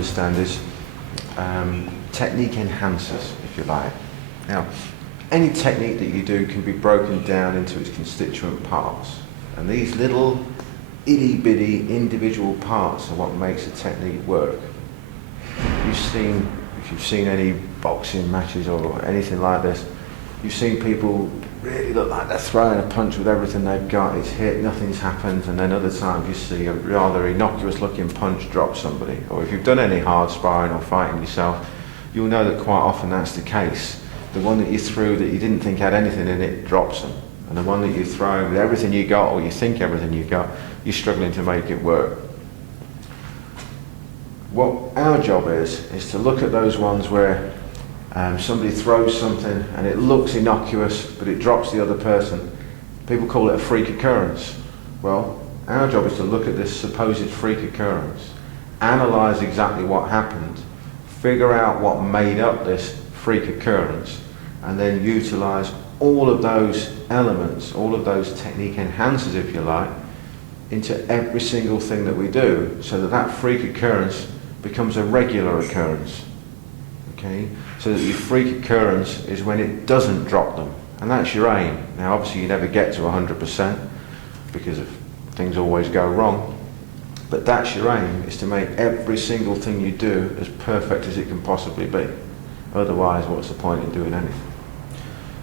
understand is technique enhancers, if you like. Now, any technique that you do can be broken down into its constituent parts. And these little itty-bitty individual parts are what makes a technique work. If you've seen any boxing matches or anything like this, you've seen people really look like they're throwing a punch with everything they've got, it's hit, nothing's happened, and then other times you see a rather innocuous looking punch drop somebody. Or if you've done any hard sparring or fighting yourself, you'll know that quite often that's the case. The one that you threw that you didn't think had anything in it drops them. And the one that you throw with everything you got, or you think everything you got, you're struggling to make it work. What our job is to look at those ones where somebody throws something and it looks innocuous, but it drops the other person. People call it a freak occurrence. Well, our job is to look at this supposed freak occurrence, analyse exactly what happened, figure out what made up this freak occurrence, and then utilise all of those elements, all of those technique enhancers, if you like, into every single thing that we do, so that that freak occurrence becomes a regular occurrence. Okay? So that your freak occurrence is when it doesn't drop them, and that's your aim. Now obviously you never get to 100% because things always go wrong, but that's your aim, is to make every single thing you do as perfect as it can possibly be. Otherwise, what's the point in doing anything?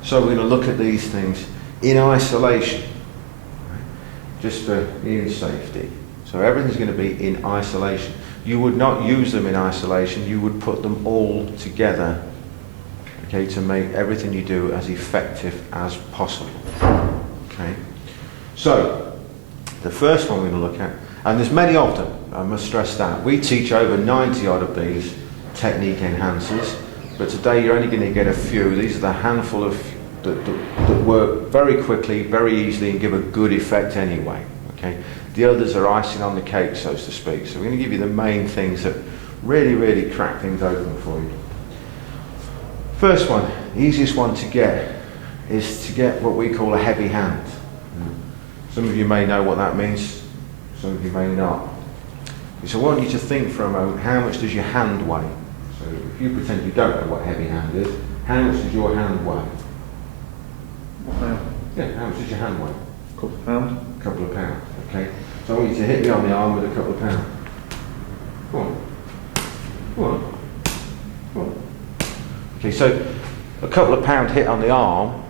So we're going to look at these things in isolation, right? Just for Ian's safety. So everything's going to be in isolation. You would not use them in isolation, you would put them all together, okay, to make everything you do as effective as possible. Okay? So, the first one we're going to look at, and there's many of them, I must stress that. We teach over 90 odd of these technique enhancers, but today you're only going to get a few. These are the handful of that work very quickly, very easily, and give a good effect anyway. Okay? The others are icing on the cake, so to speak. So we're going to give you the main things that really, really crack things open for you. First one, the easiest one to get, is to get what we call a heavy hand. Some of you may know what that means, some of you may not. So I want you to think for a moment, how much does your hand weigh? So if you pretend you don't know what heavy hand is, how much does your hand weigh? Yeah, how much does your hand weigh? A couple of pounds. A couple of pounds, okay. So I want you to hit me on the arm with a couple of pounds. Go on. Go on. Go on. Okay, so a couple of pound hit on the arm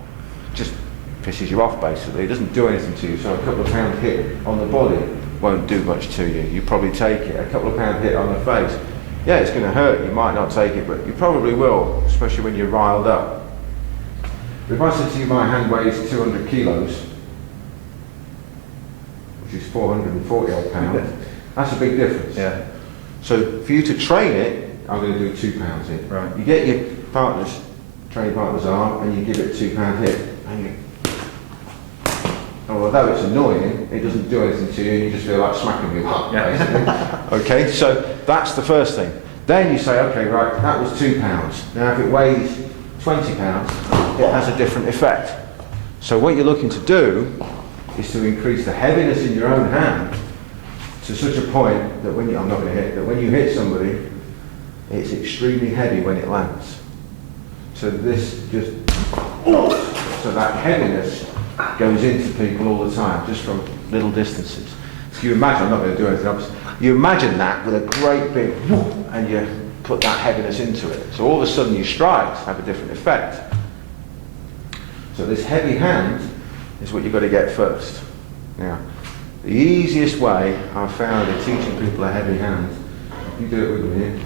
just pisses you off basically. It doesn't do anything to you. So a couple of pound hit on the body won't do much to you. You probably take it. A couple of pound hit on the face, yeah, it's going to hurt. You might not take it, but you probably will, especially when you're riled up. If I said to you my hand weighs 200 kilos, which is 440 odd pounds, that's a big difference. Yeah. So for you to train it, I'm going to do 2 pounds hit. Right. You get your training partner's arm, and you give it a 2 pound hit. And you, although it's annoying, it doesn't do anything to you, you just feel like smacking me up, basically. Okay, so that's the first thing. Then you say, okay, right, that was 2 pounds. Now if it weighs 20 pounds, it has a different effect. So what you're looking to do is to increase the heaviness in your own hand to such a point that when you, I'm not going to hit, that when you hit somebody, it's extremely heavy when it lands. So this just, so that heaviness goes into people all the time, just from little distances. So you imagine, I'm not going to do anything else, you imagine that with a great big whoop, and you put that heaviness into it. So all of a sudden your strikes have a different effect. So this heavy hand is what you've got to get first. Now, the easiest way I've found in teaching people a heavy hand, if you do it with me,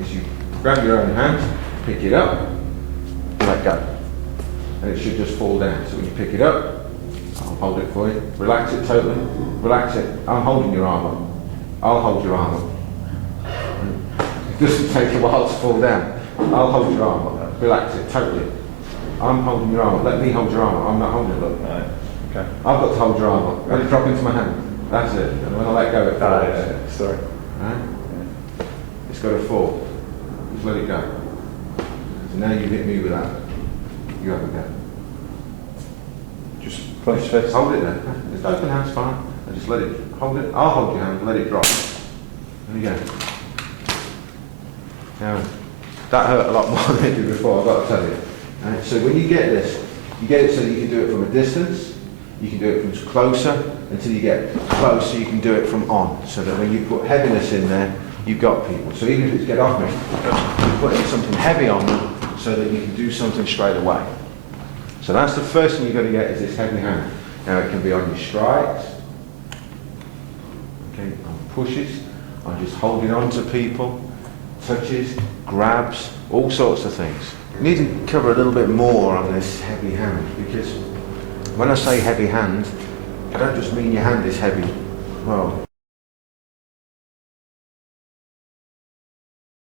is you grab your own hand, pick it up, and let go. And it should just fall down. So when you pick it up, I'll hold it for you. Relax it totally. Relax it. I'm holding your arm up. I'll hold your arm up. It doesn't take a while to fall down. I'll hold your arm up. Relax it totally. I'm holding your arm up. Let me hold your arm up. I'm not holding it, look. Right. Okay. I've got to hold your arm up. Let it drop into my hand. That's it. And when I let go, it falls. Yeah. Sorry. Right? Yeah. It's got to fall. Just let it go. So now you hit me with that. You have a go. Just clench your fist. Hold it there. Just open hand's fine. And just let it, hold it. I'll hold your hand, let it drop. There you go. Now, that hurt a lot more than it did before, I've got to tell you. So when you get this, you get it so you can do it from a distance, you can do it from closer, until you get close so you can do it from on. So that when you put heaviness in there, you've got people. So even if it's get off me, you're putting something heavy on them so that you can do something straight away. So that's the first thing you've got to get is this heavy hand. Now it can be on your strides, okay, on pushes, on just holding on to people, touches, grabs, all sorts of things. I need to cover a little bit more on this heavy hand, because when I say heavy hand, I don't just mean your hand is heavy. Well,